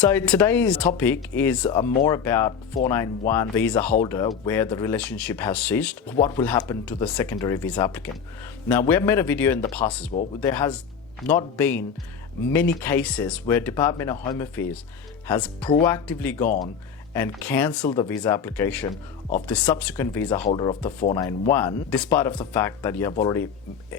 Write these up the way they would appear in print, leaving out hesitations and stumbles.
So today's topic is more about 491 visa holder where the relationship has ceased. What will happen to the secondary visa applicant? Now, we have made a video in the past as well. There has not been many cases where Department of Home Affairs has proactively gone and cancelled the visa application of the subsequent visa holder of the 491, despite of the fact that you have already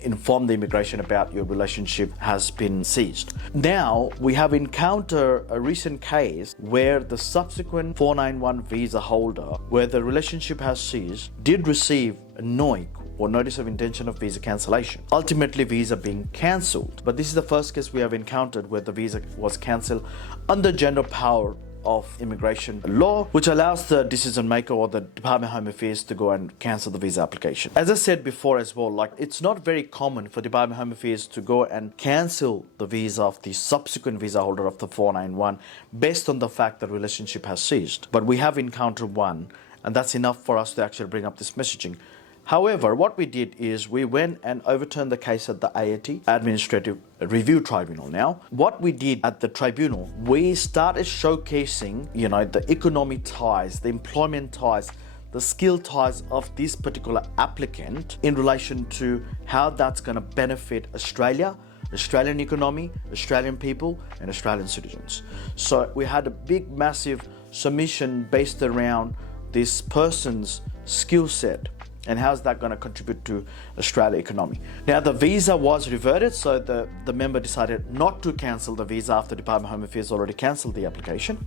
informed the immigration about your relationship has been seized. Now, we have encountered a recent case where the subsequent 491 visa holder, where the relationship has ceased, did receive a NOIC or notice of intention of visa cancellation, ultimately visa being cancelled. But this is the first case we have encountered where the visa was cancelled under general power of immigration law, which allows the decision maker or the Department of Home Affairs to go and cancel the visa application. As I said before as well, it's not very common for Department of Home Affairs to go and cancel the visa of the subsequent visa holder of the 491 based on the fact that relationship has ceased. But we have encountered one, and that's enough for us to actually bring up this messaging. However, what we did is we went and overturned the case at the AAT, Administrative Review Tribunal. Now, what we did at the tribunal, we started showcasing, the economic ties, the employment ties, the skill ties of this particular applicant in relation to how that's going to benefit Australia, Australian economy, Australian people, and Australian citizens. So we had a big, massive submission based around this person's skill set and how's that going to contribute to Australia economy. Now, the visa was reverted, so the member decided not to cancel the visa after Department of Home Affairs already cancelled the application.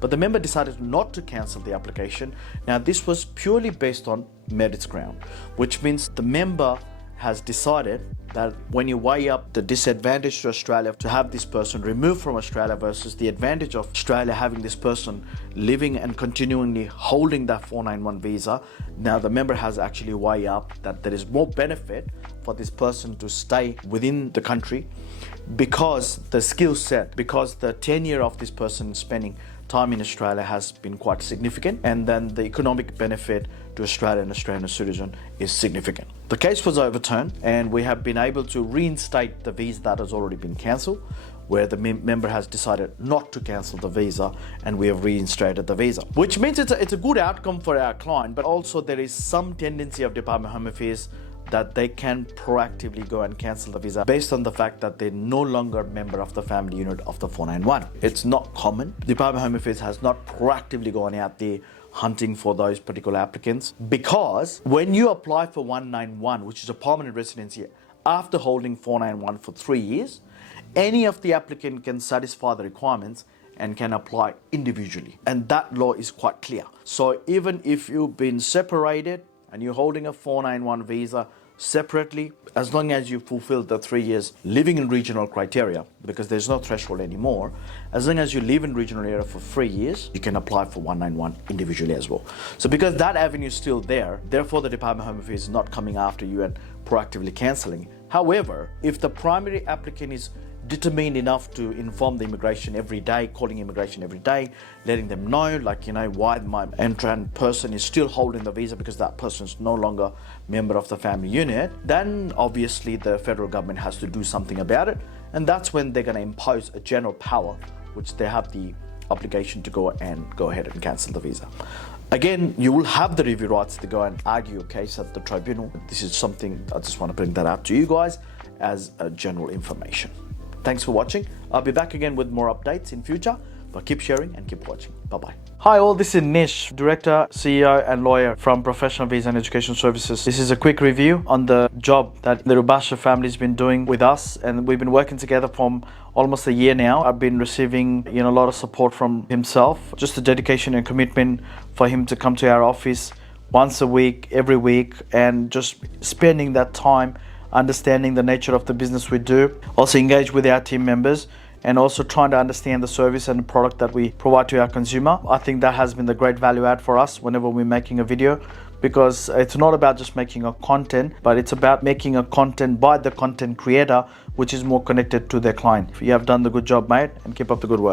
But the member decided not to cancel the application. Now, this was purely based on merits ground, which means the member has decided that when you weigh up the disadvantage to Australia to have this person removed from Australia versus the advantage of Australia having this person living and continually holding that 491 visa, now the member has actually weighed up that there is more benefit for this person to stay within the country because the skill set, because the tenure of this person spending time in Australia has been quite significant, and then the economic benefit to Australia and Australian citizen is significant. The case was overturned and we have been able to reinstate the visa that has already been cancelled, where the member has decided not to cancel the visa and we have reinstated the visa, which means it's a good outcome for our client, but also there is some tendency of Department of Home Affairs that they can proactively go and cancel the visa based on the fact that they're no longer a member of the family unit of the 491. It's not common. Department of Home Affairs has not proactively gone out there hunting for those particular applicants, because when you apply for 191, which is a permanent residency, after holding 491 for 3 years, any of the applicant can satisfy the requirements and can apply individually. And that law is quite clear. So even if you've been separated and you're holding a 491 visa separately, as long as you fulfill the 3 years living in regional criteria, because there's no threshold anymore, as long as you live in regional area for 3 years, you can apply for 191 individually as well. So because that avenue is still there, therefore the Department of Home Affairs is not coming after you and proactively cancelling. However, if the primary applicant is determined enough to inform the immigration every day, calling immigration every day, letting them know, why my entrant person is still holding the visa because that person is no longer member of the family unit, then obviously the federal government has to do something about it. And that's when they're going to impose a general power, which they have the obligation to go ahead and cancel the visa. Again, you will have the review rights to go and argue your case at the tribunal. This is something, I just want to bring that out to you guys as a general information. Thanks for watching. I'll be back again with more updates in future, but keep sharing and keep watching. Bye-bye. Hi all, this is Nish, Director, CEO and Lawyer from Professional Visa and Education Services. This is a quick review on the job that the Rubasha family has been doing with us, and we've been working together for almost a year now. I've been receiving a lot of support from himself, just the dedication and commitment for him to come to our office once a week, every week, and just spending that time understanding the nature of the business we do, also engage with our team members, and also trying to understand the service and the product that we provide to our consumer. I think that has been the great value add for us whenever we're making a video, because it's not about just making a content, but it's about making a content by the content creator, which is more connected to their client. You have done the good job, mate, and keep up the good work.